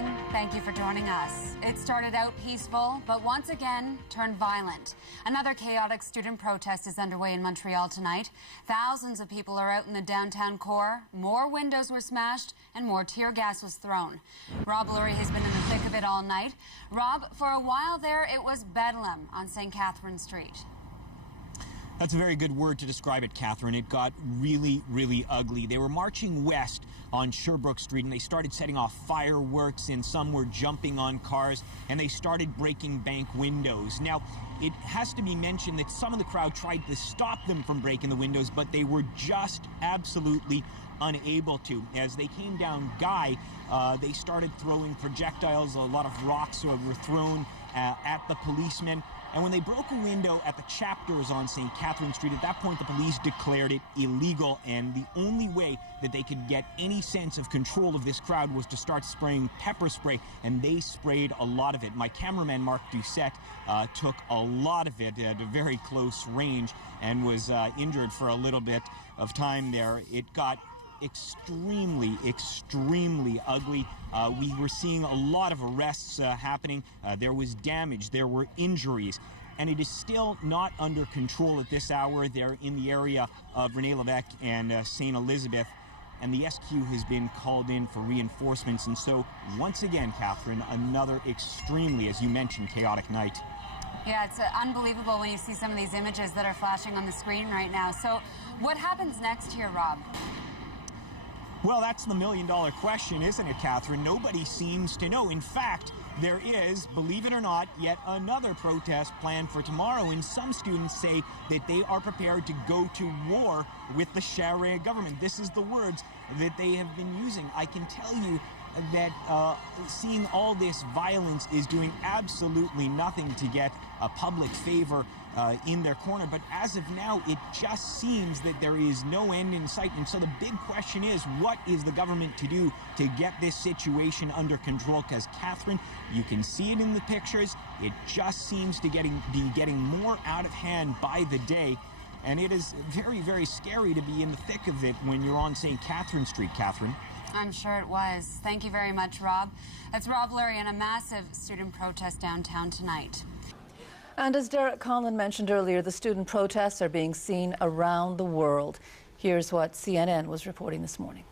morning. Thank you for joining us. It started out peaceful, but once again turned violent. Another chaotic student protest is underway in Montreal tonight. Thousands of people are out in the downtown core. More windows were smashed and more tear gas was thrown. Rob Lurie has been in the thick of it all night. Rob, for a while there, it was bedlam on St. Catherine Street. That's a very good word to describe it, Catherine. It got really, really ugly. They were marching west on Sherbrooke Street, and they started setting off fireworks, and some were jumping on cars, and they started breaking bank windows. Now, it has to be mentioned that some of the crowd tried to stop them from breaking the windows, but they were just absolutely unable to. As they came down Guy, they started throwing projectiles. A lot of rocks were thrown at the policemen. And when they broke a window at the chapters on St. Catherine Street, at that point the police declared it illegal, and the only way that they could get any sense of control of this crowd was to start spraying pepper spray, and they sprayed a lot of it. My cameraman, Mark Doucette, took a lot of it at a very close range and was injured for a little bit of time there. It got extremely ugly. We were seeing a lot of arrests happening. There was damage, there were injuries, and it is still not under control at this hour. They're in the area of René Lévesque and St. Elizabeth, and the SQ has been called in for reinforcements. And so, once again, Catherine, another extremely, as you mentioned, chaotic night. Yeah, it's unbelievable when you see some of these images that are flashing on the screen right now. So, what happens next here, Rob? Well, that's the million-dollar question, isn't it, Catherine? Nobody seems to know. In fact, there is, believe it or not, yet another protest planned for tomorrow, and some students say that they are prepared to go to war with the Charest government. This is the words that they have been using. I can tell you that seeing all this violence is doing absolutely nothing to get a public favor in their corner. But as of now, it just seems that there is no end in sight. And so the big question is, what is the government to do to get this situation under control? Because, Catherine, you can see it in the pictures. It just seems to be getting more out of hand by the day. And it is very, very scary to be in the thick of it when you're on St. Catherine Street, Catherine. I'm sure it was. Thank you very much, Rob. That's Rob Lurie and a massive student protest downtown tonight. And as Derek Conlon mentioned earlier, the student protests are being seen around the world. Here's what CNN was reporting this morning.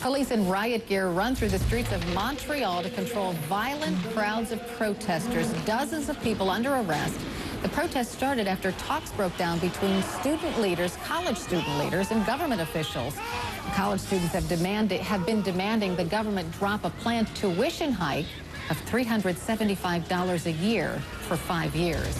Police in riot gear run through the streets of Montreal to control violent crowds of protesters. Dozens of people under arrest. The protest started after talks broke down between student leaders, college student leaders, and government officials. College students have been demanding the government drop a planned tuition hike of $375 a year for 5 years.